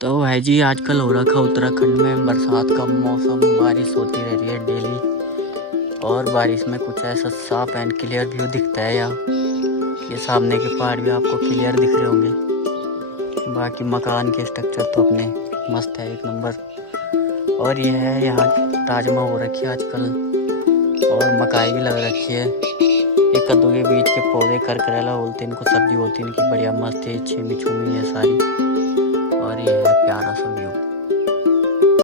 तो भाई जी आजकल हो रखा उत्तराखंड में बरसात का मौसम, बारिश होती रह रही है डेली। और बारिश में कुछ ऐसा साफ एंड क्लियर व्यू दिखता है यहाँ। ये सामने के पहाड़ भी आपको क्लियर दिख रहे होंगे। बाकी मकान के स्ट्रक्चर तो अपने मस्त है, एक नंबर। और ये है यहाँ राजमा हो रखी है आजकल, और मकाई भी लग रखी है। ये कद्दू के बीच के पौधे करकरेला बोलते हैं इनको, सब्जी होती है इनकी बढ़िया मस्त है, छेमी छूमी है सारी। और ये है प्यारा सा व्यू।